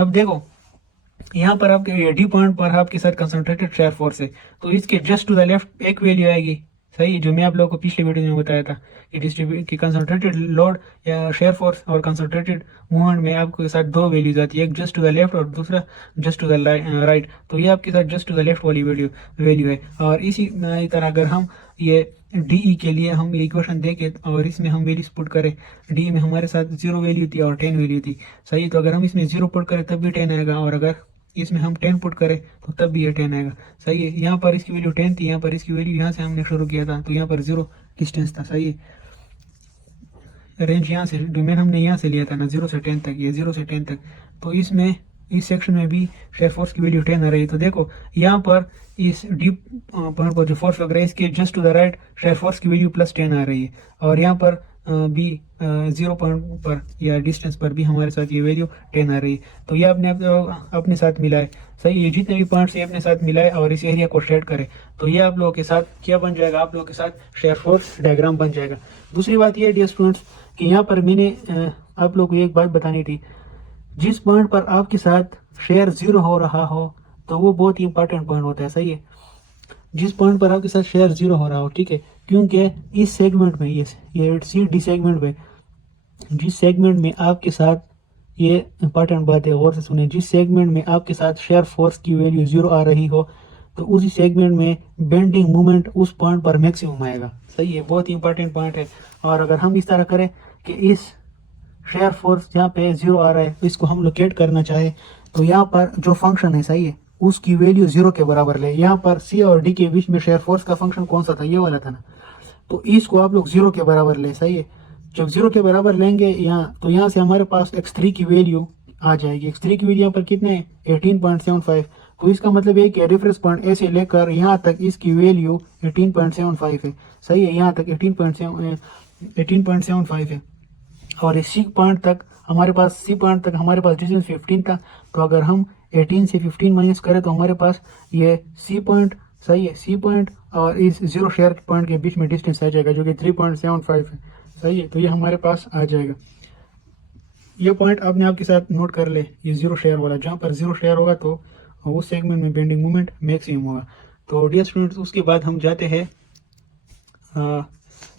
अब देखो यहाँ पर आपके डी पॉइंट पर आपके साथ कंसंट्रेटेड शेयर फोर्स है, तो इसके जस्ट टू द लेफ्ट एक वैल्यू आएगी। सही, जो मैं आप लोगों को पिछले वीडियो में बताया था कि डिस्ट्रीब्यूट की कंसंट्रेटेड लोड या शेयर फोर्स और कंसंट्रेटेड मूवमेंट में आपके साथ दो वैल्यूज आती है, एक जस्ट टू द लेफ्ट और दूसरा जस्ट टू द राइट। तो ये आपके साथ जस्ट टू द लेफ्ट वाली वैल्यू है। और इसी तरह अगर हम ये डी के लिए हम ये इक्वेशन देखें और इसमें हम वैल्यूज पुट करें, डी में हमारे साथ 0 वैल्यू थी और 10 वैल्यू थी। सही, तो अगर हम इसमें 0 पुट करें तब भी 10 आएगा, और अगर इसमें हम 10 पुट करें तो तब भी ये 10 आएगा। सही है, यहाँ पर इसकी वैल्यू 10 थी, यहाँ पर इसकी वैल्यू यहाँ से हमने शुरू किया था, तो यहाँ पर 0 डिस्टेंस था। सही है, रेंज यहाँ से, डोमेन हमने यहाँ से लिया था ना 0 से 10 तक, ये 0 से 10 तक। तो इसमें इस सेक्शन में भी शेयर फोर्स की वैल्यू 10 आ रही है। तो देखो यहाँ पर इस डीप पॉइंट पर जो फोर्स लग रहा है, इसके just to the right shear force की वैल्यू +10 आ रही है, और यहाँ पर भी 0 पॉइंट पर या डिस्टेंस पर भी हमारे साथ ये वैल्यू 10 आ रही है। तो ये आपने अपने साथ मिलाए। सही, ये जितने भी पॉइंट्स ये अपने साथ मिलाए और इस एरिया को शेड करें, तो ये आप लोगों के साथ क्या बन जाएगा, आप लोगों के साथ शेयर फोर्स डायग्राम बन जाएगा। दूसरी बात ये डियर स्टूडेंट्स कि यहाँ पर मैंने आप लोगों को एक बात बतानी थी, जिस पॉइंट पर आपके साथ शेयर 0 हो रहा हो तो वो बहुत ही इंपॉर्टेंट पॉइंट होता है। सही है, जिस पॉइंट पर आपके साथ शेयर 0 हो रहा हो, ठीक है, क्योंकि इस सेगमेंट में ये सी डी सेगमेंट में, जिस सेगमेंट में आपके साथ, ये इंपॉर्टेंट बात है, गौर से सुने, जिस सेगमेंट में आपके साथ शेयर फोर्स की वैल्यू 0 आ रही हो तो उसी सेगमेंट में बेंडिंग मोमेंट उस पॉइंट पर मैक्सिमम आएगा। सही है, बहुत ही इंपॉर्टेंट पॉइंट है। और अगर हम इस तरह करें कि इस शेयर फोर्स जहाँ पे 0 आ रहा है तो इसको हम लोकेट करना चाहे, तो यहाँ पर जो फंक्शन है, सही है, उसकी वैल्यू 0 के बराबर ले। यहाँ पर सी और डी के बीच में शेयर फोर्स का फंक्शन कौन सा था, ये वाला था ना, तो इसको आप लोग 0 के बराबर ले। सही है, जब 0 के बराबर लेंगे यहाँ, तो यहाँ से हमारे पास x3 की वैल्यू आ जाएगी। x3 की वैल्यू यहाँ पर कितने है, 18.75। तो इसका मतलब है कि रेफरेंस पॉइंट ए से लेकर यहाँ तक इसकी वैल्यू 18.75 है। सही है, यहाँ तक 18.75 है। और इस सी पॉइंट तक हमारे पास डिस्टेंस 15 था। तो अगर हम 18 से 15 माइनस करें तो हमारे पास ये सी पॉइंट, सही है, सी पॉइंट और इस 0 शेयर पॉइंट के बीच में डिस्टेंस आ जाएगा जो कि 3.75 है। सही है, तो ये हमारे पास आ जाएगा। ये पॉइंट आपने आपके साथ नोट कर ले, ये 0 शेयर वाला, जहाँ पर 0 शेयर होगा तो उस सेगमेंट में बेंडिंग मोमेंट मैक्सिमम होगा। तो डियर स्टूडेंट्स, उसके बाद हम जाते हैं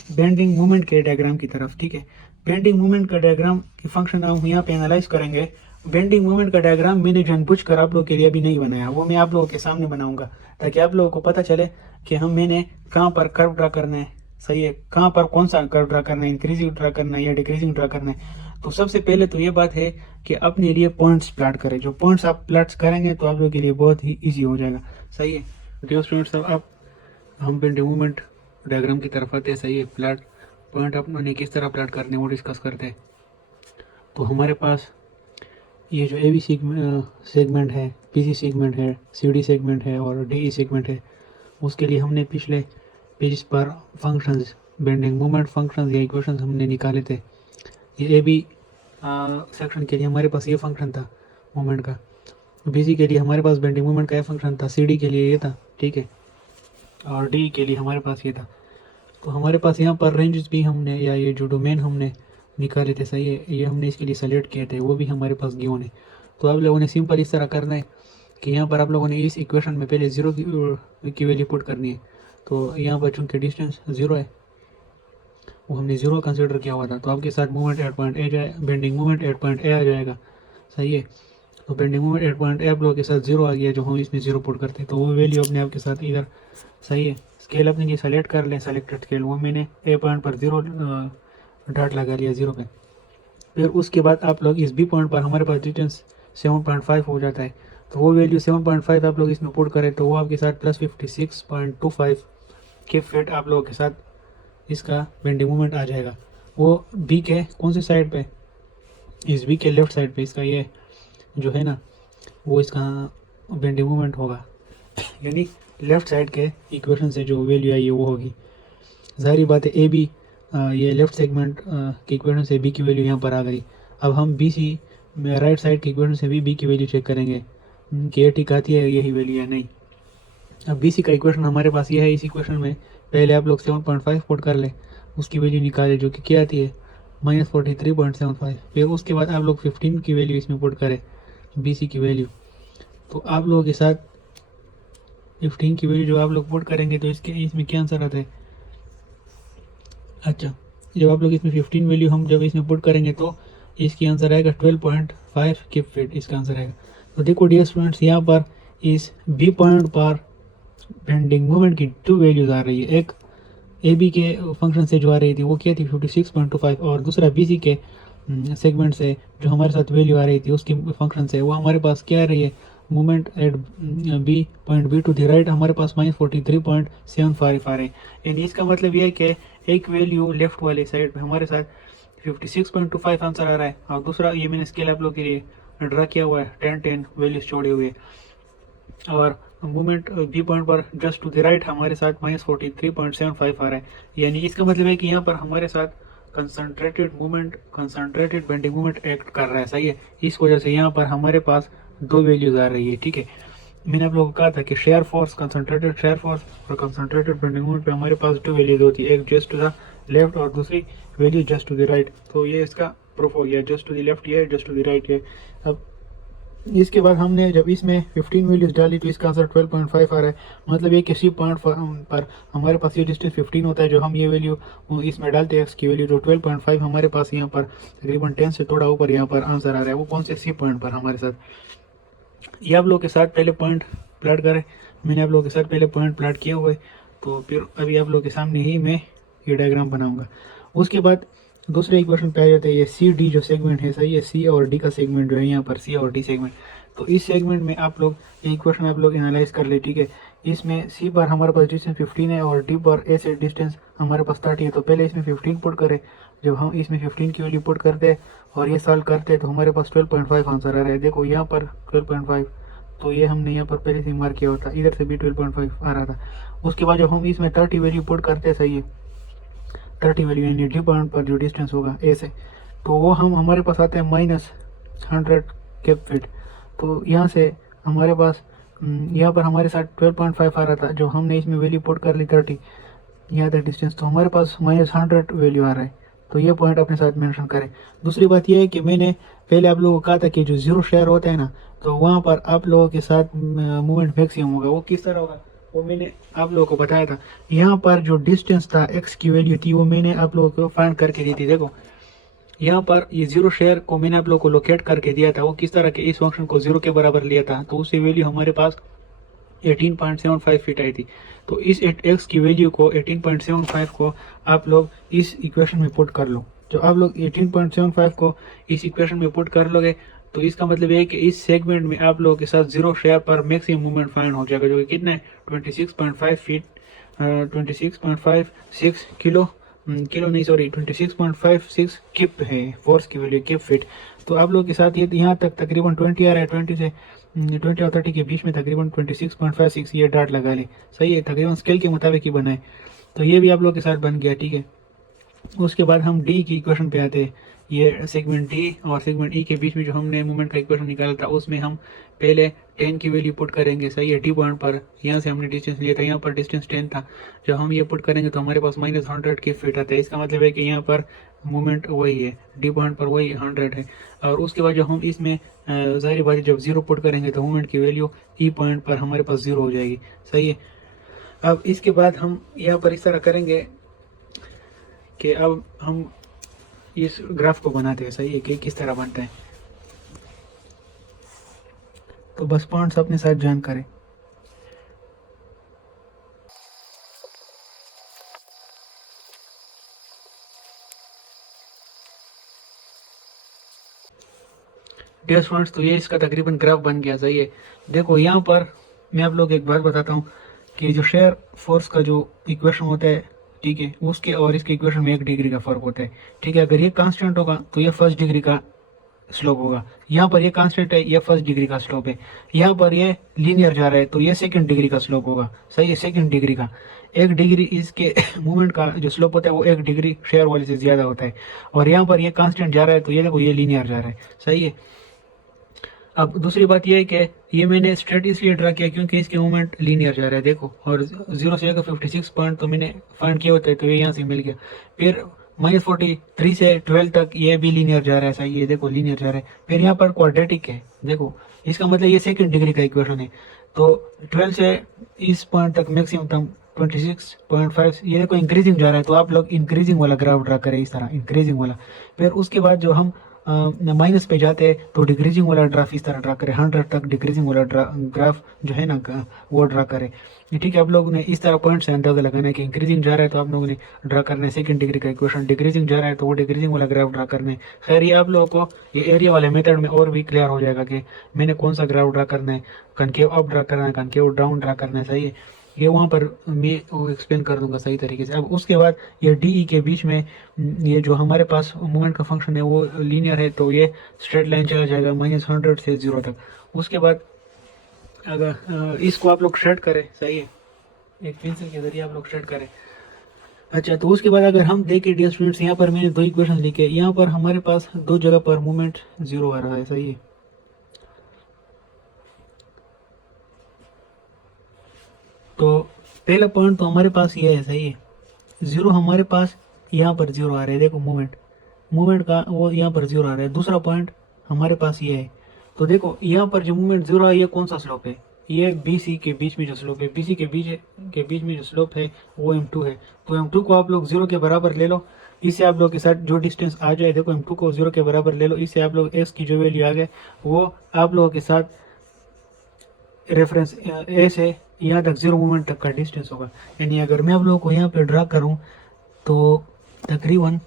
बेंडिंग मोमेंट के डायग्राम की तरफ। ठीक है, बेंडिंग मोमेंट का डायग्राम की फंक्शन हम यहाँ पे एनालाइज करेंगे। बेंडिंग मोमेंट का डायग्राम मैंने जानबूझकर आप लोगों के लिए अभी नहीं बनाया, वो मैं आप लोगों के सामने बनाऊंगा ताकि आप लोगों को पता चले कि मैंने कहाँ पर कर्व ड्रा करना है। सही है, कहाँ पर कौन सा कर्व ड्रा करना है, इंक्रीजिंग ड्रा करना है या डिक्रीजिंग ड्रा करना है। तो सबसे पहले तो ये बात है कि अपने लिए पॉइंट्स प्लाट करें। जो पॉइंट्स आप प्लाट करेंगे तो आप लोगों के लिए बहुत ही ईजी हो जाएगा। सही है, डियर स्टूडेंट्स, अब हम बेंडिंग मोमेंट डायग्राम की तरफ आते हैं। सही है, प्लाट पॉइंट अपने किस तरह प्लाट करने हैं वो डिस्कस करते हैं। तो हमारे पास ये जो ए बी सेगमेंट है, पी सी सेगमेंट है, सी डी सेगमेंट है और डी ई सेगमेंट है, उसके लिए हमने पिछले पेज पर फंक्शंस, बेंडिंग मोमेंट फंक्शंस या इक्वेशंस हमने निकाले थे। ये ए बी सेक्शन के लिए हमारे पास ये फंक्शन था मोमेंट का, BC के लिए हमारे पास बेंडिंग मोमेंट का फंक्शन था, CD के लिए ये था, ठीक है, और D के लिए हमारे पास ये था। तो हमारे पास यहाँ पर रेंजेस भी हमने, या ये जो डोमेन हमने निकाले थे, सही है, ये हमने इसके लिए सेलेक्ट किए थे, वो भी हमारे पास गिवन है। तो आप लोगों ने सिंपल इस तरह करना है कि यहाँ पर आप लोगों ने इस इक्वेशन में पहले 0 की वैल्यू पुट करनी है। तो यहाँ पर चूँकि डिस्टेंस 0 है, वो हमने 0 कंसिडर किया हुआ था, तो आपके साथ मूवमेंट एट पॉइंट ए जाए, bending movement at point A आ जाएगा, सही है। तो bending movement at point A आप लोगों के साथ 0 आ गया, जो हम इसमें 0 पुट करते हैं, तो वो वैल्यू अपने आपके साथ इधर, सही है। स्केल अपने ये सेलेक्ट कर लें, सेलेक्टेड स्केल, वो मैंने ए पॉइंट पर 0 डॉट लगा लिया 0 पे। फिर उसके बाद आप लोग इस बी पॉइंट पर हमारे पास डिस्टेंस 7.5 हो जाता है, तो वो वैल्यू 7.5 आप लोग इसमें पुट करें, तो वो आपके साथ प्लस 56.25 के फिट आप लोगों के साथ इसका बेंडिंग मोमेंट आ जाएगा। वो बी के कौन से साइड पे, इस बी के लेफ्ट साइड पे इसका ये जो है ना, वो इसका बेंडिंग मोमेंट होगा, यानी लेफ्ट साइड के इक्वेशन से जो वैल्यू आई है वो होगी। जाहिर बात है ए बी, ये लेफ्ट सेगमेंट के इक्वेशन से बी की वैल्यू यहाँ पर आ गई। अब हम बी सी में राइट साइड के इक्वेशन से भी बी की वैल्यू चेक करेंगे कि ये ठीक आती है यही वैल्यू है नहीं। अब बी सी का इक्वेशन हमारे पास ये है, इस इक्वेशन में पहले आप लोग 7.5 पुट कर ले, उसकी वैल्यू निकाले जो कि क्या आती है -43.75। फिर उसके बाद आप लोग 15 की वैल्यू इसमें पुट करें, बी सी की वैल्यू, तो आप लोगों के साथ 15 की वैल्यू जो आप लोग पुट करेंगे तो इसमें क्या आंसर आता है। अच्छा, जब आप लोग इसमें 15 वैल्यू हम जब इसमें पुट करेंगे तो इसकी आंसर आएगा 12.5 किप फिट, इसका आंसर आएगा। तो देखो डियर स्टूडेंट्स, यहाँ पर इस बी पॉइंट पर बेंडिंग मोमेंट की 2 वैल्यूज आ रही है, एक ए बी के फंक्शन से जो आ रही थी वो क्या थी 56.25, और दूसरा बी सी के सेगमेंट से जो हमारे साथ वैल्यू आ रही थी उसकी फंक्शन से वो हमारे पास क्या आ रही है, movement at B point B to the right हमारे पास -43.75 आ रहे हैं। यानी इसका मतलब यह है कि एक वैल्यू लेफ्ट वाली साइड पे हमारे साथ 56.25 आंसर आ रहा है, और दूसरा ये मैंने स्केल आप लोग के लिए ड्रा किया हुआ है, 10 वैल्यूज छोड़े हुए, और मूवमेंट बी पॉइंट पर जस्ट टू द राइट हमारे साथ -43.75 आ रहा है। यानी इसका मतलब है कि यहाँ पर हमारे साथ concentrated movement, concentrated bending movement act कर रहा है, सही है। इस वजह से यहाँ पर हमारे पास 2 वैल्यूज आ रही है, ठीक है। मैंने आप लोगों को कहा था कि shear force, concentrated share force और कंसंट्रेटेड बेंडिंग मोमेंट पे हमारे पास 2 वैल्यूज होती है, एक जस्ट टू द लेफ्ट और दूसरी value just to the right. तो ये इसका प्रूफ हो गया, जस्ट टू द लेफ्ट ये, जस्ट टू द राइट ये। अब इसके बाद हमने जब इसमें 15 वैल्यूज डाली तो इसका आंसर 12.5 आ रहा है। मतलब ये किसी पॉइंट पर हमारे पास ये डिस्टेंस 15 होता है, जो हम ये वैल्यू इसमें डालते हैं एक्स की वैल्यू, जो 12.5 हमारे पास यहाँ पर तकरीबन 10 से थोड़ा ऊपर यहाँ पर आंसर आ रहा है। वो कौन से सी पॉइंट पर हमारे साथ, ये आप लोगों के साथ पहले पॉइंट प्लाट करें, मैंने आप लोगों के साथ पहले पॉइंट प्लाट किए हुए, तो फिर अभी आप लोगों के सामने ही मैं ये डायग्राम बनाऊंगा। उसके बाद दूसरे इक्वेशन पे आ जाते हैं, ये सी डी जो सेगमेंट है, सही है, सी और डी का सेगमेंट जो है यहाँ पर, सी और डी सेगमेंट। तो इस सेगमेंट में आप लोग ये इक्वेशन आप लोग एनालाइज कर ले, ठीक है। इसमें सी पर हमारे पास डिस्टेंस 15 है और डी पर ए से डिस्टेंस हमारे पास 30 है। तो पहले इसमें 15 पुट करें, जब हम इसमें 15 की वैल्यू पुट करते हैं और ये सॉल्व करते हैं तो हमारे पास 12.5 आंसर आ रहा है। देखो यहाँ पर 12.5, तो ये हमने यहाँ पर पहले से मार्क किया होता, इधर से भी 12.5 आ रहा था। उसके बाद जब हम इसमें 30 वैल्यू पुट करते हैं, सही है, 30 वैल्यू यानी डी पॉइंट पर जो डिस्टेंस होगा ए से, तो वो हमारे पास आते हैं -100 केप फिट। तो यहाँ से हमारे पास यहाँ पर हमारे साथ 12.5 आ रहा था, जो हमने इसमें वैल्यू पुट कर ली 30 यहाँ तक डिस्टेंस, तो हमारे पास -100 वैल्यू आ रहा है। तो ये पॉइंट अपने साथ मेंशन करें। दूसरी बात यह है कि मैंने पहले आप लोगों को कहा था कि जो 0 शेयर होता है ना, तो वहाँ पर आप लोगों के साथ मूवमेंट मैक्सिमम होगा। वो किस तरह होगा वो मैंने आप लोगों को बताया था। यहाँ पर जो डिस्टेंस था, एक्स की वैल्यू थी, वो मैंने आप लोगों को फाइंड करके दी थी। देखो यहाँ पर ये 0 शेयर को मैंने आप लोगों को लोकेट करके दिया था। वो किस तरह के, इस फंक्शन को 0 के बराबर लिया था, तो उससे वैल्यू हमारे पास 18.75 फीट आई थी। तो इस एक्स की वैल्यू को 18.75 को आप लोग इस इक्वेशन में पुट कर लो। जो आप लोग 18.75 को इस इक्वेशन में पुट कर लोगे तो इसका मतलब ये है कि इस सेगमेंट में आप लोगों के साथ 0 शेयर पर मैक्सिमम मूवमेंट फाइंड हो जाएगा, जो कि कितना है 26.5 फीट, 26.56 किलो नहीं सॉरी 26.56 किप है फोर्स की वैल्यू, किप फिट। तो आप लोगों के साथ ये यहाँ तक तकरीबन 20 आ रहा है, 20 और 30 के बीच में तकरीबन 26.56 ये डाट लगा ले, सही है, तकरीबन स्केल के मुताबिक ही बनाए। तो ये भी आप लोगों के साथ बन गया, ठीक है। उसके बाद हम डी की इक्वेशन पे आते हैं। ये सेगमेंट डी और सेगमेंट ई के बीच में जो हमने मोमेंट का इक्वेशन निकाला था उसमें हम पहले 10 की वैल्यू पुट करेंगे, सही है। डी पॉइंट पर यहाँ से हमने डिस्टेंस लिया था, यहाँ पर डिस्टेंस 10 था। जब हम ये पुट करेंगे तो हमारे पास -100 की फीट आता है। इसका मतलब है कि यहाँ पर मोमेंट वही है, डी पॉइंट पर वही 100 है। और उसके बाद जब हम इसमें ज़ाहिर बात है जब 0 पुट करेंगे तो मोमेंट की वैल्यू ई पॉइंट पर हमारे पास 0 हो जाएगी, सही है। अब इसके बाद हम यहाँ पर इस तरह करेंगे कि अब हम इस ग्राफ को बनाते हैं, सही है, कि किस तरह बनता है। तो बस पॉइंट्स अपने साथ ज्वाइन करें। डियर स्टूडेंट्स, तो ये इसका तकरीबन ग्राफ बन गया, सही है। देखो यहाँ पर मैं आप लोग एक बात बताता हूँ कि जो शेयर फोर्स का जो इक्वेशन होता है, ठीक है, उसके और इसके इक्वेशन में 1 डिग्री का फर्क होता है, ठीक है। अगर ये कांस्टेंट होगा तो ये फर्स्ट डिग्री का स्लोप होगा। यहाँ पर ये कांस्टेंट है, ये फर्स्ट डिग्री का स्लोप है। यहाँ पर ये लीनियर जा रहा है तो ये सेकंड डिग्री का स्लोप होगा, सही है, सेकंड डिग्री का। 1 डिग्री इसके मूवमेंट का जो स्लोप होता है वो 1 डिग्री शेयर वाले से ज्यादा होता है। और यहाँ पर ये कांस्टेंट जा रहा है तो ये देखो ये लीनियर जा रहा है, सही है। अब दूसरी बात यह है कि ये मैंने स्ट्रेट इसलिए ड्रा किया क्योंकि इसके मूवमेंट लीनियर जा रहा है, देखो। और 0 से लेकर 56 पॉइंट तो मैंने फाइंड किया होता है, तो ये यहाँ से मिल गया। फिर -43 से 12 तक ये भी लीनियर जा रहा है, सही है, देखो लीनियर जा रहा है। फिर यहाँ पर क्वाड्रेटिक है, देखो, इसका मतलब ये सेकंड डिग्री का इक्वेशन है। तो 12 से इस पॉइंट तक मैक्सिमम 26.5, ये देखो इंक्रीजिंग जा रहा है। तो आप लोग इंक्रीजिंग वाला ग्राफ ड्रा करें, इस तरह इंक्रीजिंग वाला। फिर उसके बाद जो हम माइनस पे जाते हैं तो डिक्रीजिंग वाला ग्राफ इस तरह ड्रा करें, 100 तक डिक्रीजिंग वाला ग्राफ जो है ना वो ड्रा करें, ठीक है। आप लोगों ने इस तरह पॉइंट से अंदाजा लगाना है कि इंक्रीजिंग जा रहा है तो आप लोगों ने ड्रा करना है सेकंड डिग्री का इक्वेशन, डिक्रीजिंग जा रहा है तो वो डिक्रीजिंग वाला ग्राफ ड्रा करना है। खैर ये आप लोगों को ये एरिया वाले मेथड में और भी क्लियर हो जाएगा कि मैंने कौन सा ग्राफ ड्रा करना है, कनकेव अप ड्रा करना है, कनकेव डाउन ड्रा करना है, सही है। ये वहाँ पर मैं वो एक्सप्लेन कर दूंगा सही तरीके से। अब उसके बाद ये डी ई के बीच में ये जो हमारे पास मूवमेंट का फंक्शन है वो लीनियर है, तो ये स्ट्रेट लाइन चला जाएगा -100 से 0 तक। उसके बाद अगर इसको आप लोग शेड करें, सही है, एक पेंसिल के जरिए आप लोग शेड करें। अच्छा, तो उसके बाद अगर हम देखें डियर स्टूडेंट्स, यहाँ पर मैंने 2 इक्वेशन लिखे। यहाँ पर हमारे पास 2 जगह पर मूवमेंट 0 आ रहा है, सही है। तो पहला पॉइंट तो हमारे पास ये है, सही है, 0 हमारे पास यहाँ पर 0 आ रहा है, देखो मूवमेंट का वो यहाँ पर 0 आ रहा है। दूसरा पॉइंट हमारे पास ये है। तो देखो यहाँ पर जो मूवमेंट 0 है ये कौन सा स्लोप है, ये BC के बीच में जो स्लोप है, BC के बीच में जो स्लोप है वो M2 है। तो M2 को आप लोग 0 के बराबर ले लो। इससे आप लोग के साथ जो डिस्टेंस आ जाए, देखो M2 को 0 के बराबर ले लो। इससे आप लोग S की जो वैल्यू आ गए वो आप लोगों के साथ रेफरेंस ए से यहाँ तक 0 मूवमेंट तक का डिस्टेंस होगा। यानी अगर मैं आप लोगों को यहाँ पे ड्रा करूँ तो तकरीबन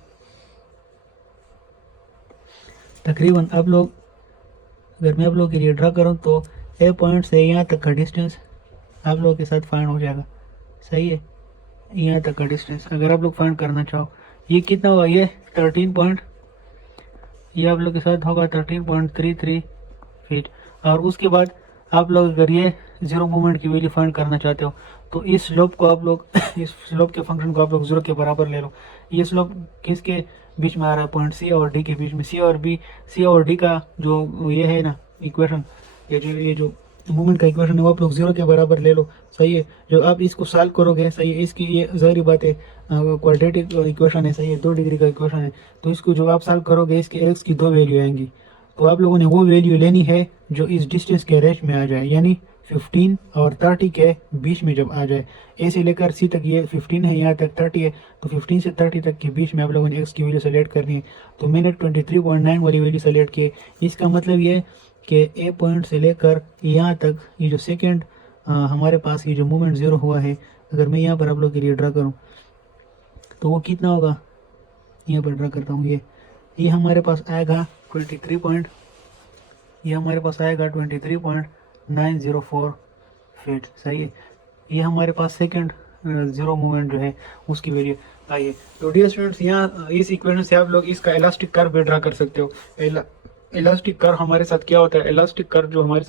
आप लोग, अगर मैं आप लोगों के लिए ड्रा करूँ तो ए पॉइंट से यहाँ तक का डिस्टेंस आप लोगों के साथ फाइंड हो जाएगा, सही है। यहाँ तक का डिस्टेंस अगर आप लोग फाइंड करना चाहो, ये कितना होगा, ये 13 पॉइंट, ये आप लोग के साथ होगा 13.33 फीट। और उसके बाद आप लोग अगर ये 0 मूवमेंट की वैल्यू फाइंड करना चाहते हो तो इस स्लोप को आप लोग इस स्लोप के फंक्शन को आप लोग 0 के बराबर ले लो। ये स्लोप किसके बीच में आ रहा है, पॉइंट C और D के बीच में। C और D का जो ये है ना इक्वेशन, ये जो मूवमेंट का इक्वेशन है वो आप लोग 0 के बराबर ले लो, सही है। जो आप इसको सॉल्व करोगे, सही है, इसकी ये ज़ाहिर बात है क्वाड्रेटिक इक्वेशन है, सही है, 2 डिग्री का इक्वेशन है। तो इसको जो आप सॉल्व करोगे इसके x की 2 वैल्यू आएंगी। तो आप लोगों ने वो वैल्यू लेनी है जो इस डिस्टेंस के रेंज में आ जाए, यानी 15 और 30 के बीच में जब आ जाए। ए से लेकर सी तक ये 15 है, यहाँ तक 30 है, तो 15 से 30 तक के बीच में आप लोगों ने एक्स की वैल्यू सेलेक्ट करनी है। तो मैंने 23.9 वाली वैल्यू सेलेक्ट की। इसका मतलब ये कि ए पॉइंट से लेकर यहाँ तक ये जो सेकेंड हमारे पास ये जो मूवमेंट 0 हुआ है, अगर मैं यहाँ पर आप लोग के लिए ड्रा करूँ तो वो कितना होगा, यहाँ पर ड्रा करता हूँ, ये हमारे पास आएगा 23.904 फीट, सही है। ये हमारे पास सेकंड 0 मूवमेंट जो है उसकी वैल्यू आई है। तो डियर स्टूडेंट्स, यहाँ इस इक्वेशन से आप लोग इसका इलास्टिक कर्व भी ड्रा कर सकते हो। इलास्टिक कर्व हमारे साथ क्या होता है, इलास्टिक कर्व जो हमारे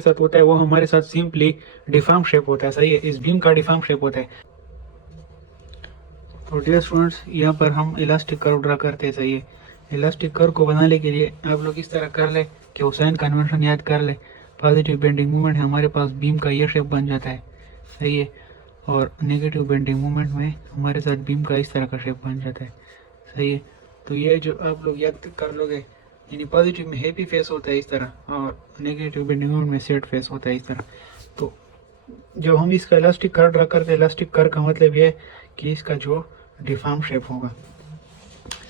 साथ होता है वो हमारे साथ सिंपली डिफॉर्म शेप होता है, सही है। इस बीम का डिफॉर्म शेप होता है। तो डियर स्टूडेंट्स, यहाँ पर हम इलास्टिक कर्व ड्रा करते हैं। सही है, इलास्टिक कर्व को बनाने के लिए आप लोग इस तरह कर ले कि हुसैन कन्वेंशन याद कर ले। पॉजिटिव बेंडिंग मोमेंट है, हमारे पास बीम का ये शेप बन जाता है। सही है, और नेगेटिव बेंडिंग मोमेंट में हमारे साथ बीम का इस तरह का शेप बन जाता है। सही है, तो ये जो आप लोग याद कर लोगे, यानी पॉजिटिव में हैप्पी फेस होता है इस तरह, और नेगेटिव बेंडिंग मोमेंट में सैड फेस होता है इस तरह। तो जब हम इसका इलास्टिक कर्व ड्रा करते हैं, इलास्टिक कर्व का मतलब ये है कि इसका जो डिफॉर्म शेप होगा,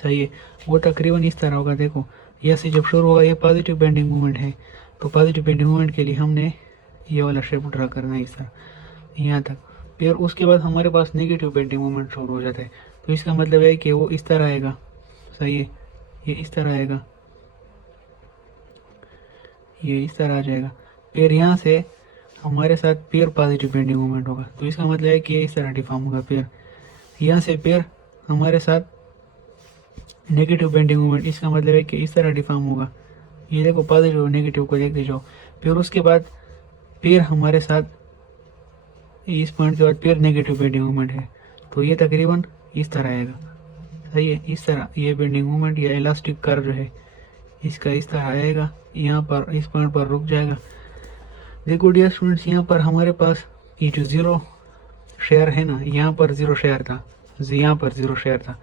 सही है, वो तकरीबन इस तरह होगा। देखो, यह से जब शुरू होगा, ये पॉजिटिव बेंडिंग मोमेंट है, तो पॉजिटिव बेंडिंग मोमेंट के लिए हमने ये वाला शेप ड्रा करना है इस तरह यहाँ तक। फिर उसके बाद हमारे पास नेगेटिव बेंडिंग मोमेंट शुरू हो जाता है, तो इसका मतलब है कि वो इस तरह आएगा। सही है, ये इस तरह आएगा, ये इस तरह आ जाएगा। फिर यहाँ से हमारे साथ फिर पॉजिटिव बेंडिंग मोमेंट होगा, तो इसका मतलब है कि ये इस तरह डिफॉर्म होगा। फिर यहाँ से फिर हमारे साथ नेगेटिव बेंडिंग मोमेंट, इसका मतलब है कि इस तरह डिफॉर्म होगा। ये देखो, पॉजिटिव और नेगेटिव को देखते जाओ। फिर उसके बाद फिर हमारे साथ इस पॉइंट के बाद फिर नेगेटिव बेंडिंग मोमेंट है, तो ये तकरीबन इस तरह आएगा। सही है, इस तरह ये बेंडिंग मोमेंट या इलास्टिक कर्व जो है इसका इस तरह आएगा, यहाँ पर इस पॉइंट पर रुक जाएगा। देखो डियर स्टूडेंट्स, यहाँ पर हमारे पास ये जो जीरो शेयर है ना, यहाँ पर जीरो शेयर था, यहाँ पर जीरो शेयर था,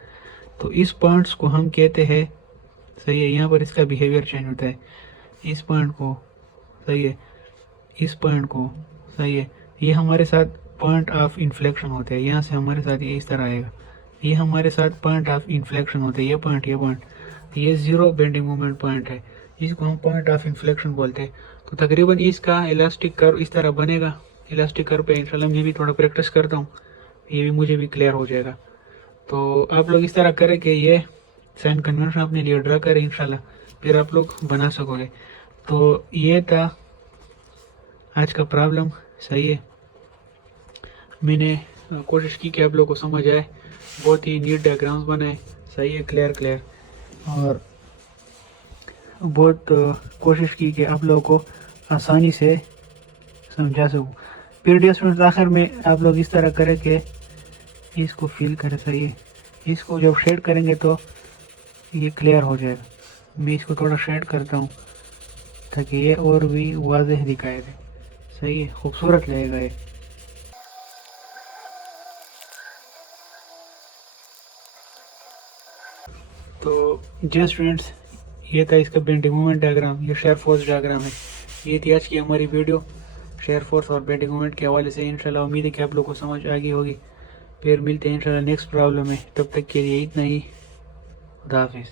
तो इस पॉइंट्स को हम कहते हैं, सही है, यहाँ पर इसका बिहेवियर चेंज होता है। इस पॉइंट को, सही है, इस पॉइंट को, सही है, ये हमारे साथ पॉइंट ऑफ इन्फ्लेक्शन होते हैं। यहाँ से हमारे साथ ये इस तरह आएगा, ये हमारे साथ पॉइंट ऑफ इन्फ्लेक्शन होते हैं। ये पॉइंट ये जीरो बेंडिंग मोमेंट पॉइंट है, इसको हम पॉइंट ऑफ इन्फ्लेक्शन बोलते हैं। तो तकरीबन इसका इलास्टिक कर्व इस तरह बनेगा। इलास्टिक कर्व पे इंशाल्लाह मैं भी थोड़ा प्रैक्टिस करता हूँ, ये भी मुझे भी क्लियर हो जाएगा। तो आप लोग इस तरह करें कि ये साइन कन्वेंशन अपने लिए ड्रा करें इंशाल्लाह, फिर आप लोग बना सकोगे। तो ये था आज का प्रॉब्लम। सही है, मैंने कोशिश की कि आप लोगों को समझ आए, बहुत ही नीट डायग्राम्स बनाए। सही है, क्लियर, और बहुत कोशिश की कि आप लोगों को आसानी से समझा सकूँ। फिर डियर स्टूडेंट्स, आखिर में आप लोग इस तरह करें कि इसको फील करें। सही है, इसको जब शेड करेंगे तो ये क्लियर हो जाएगा। मैं इसको थोड़ा शेड करता हूँ ताकि ये और भी वाज़ेह दिखाई दे। सही है, खूबसूरत लगेगा ये। तो जी स्टूडेंट्स, ये था इसका बेंडिंग मोमेंट डायग्राम, ये शेयर फोर्स डायग्राम है। ये थी आज की हमारी वीडियो शेयर फोर्स और बेंडिंग मोमेंट के हवाले से। इंशाल्लाह उम्मीद है कि आप लोग को समझ आ गई होगी। फिर मिलते हैं इंशाल्लाह नेक्स्ट प्रॉब्लम में, तब तक के लिए इतना ही। खुदा हाफिज़।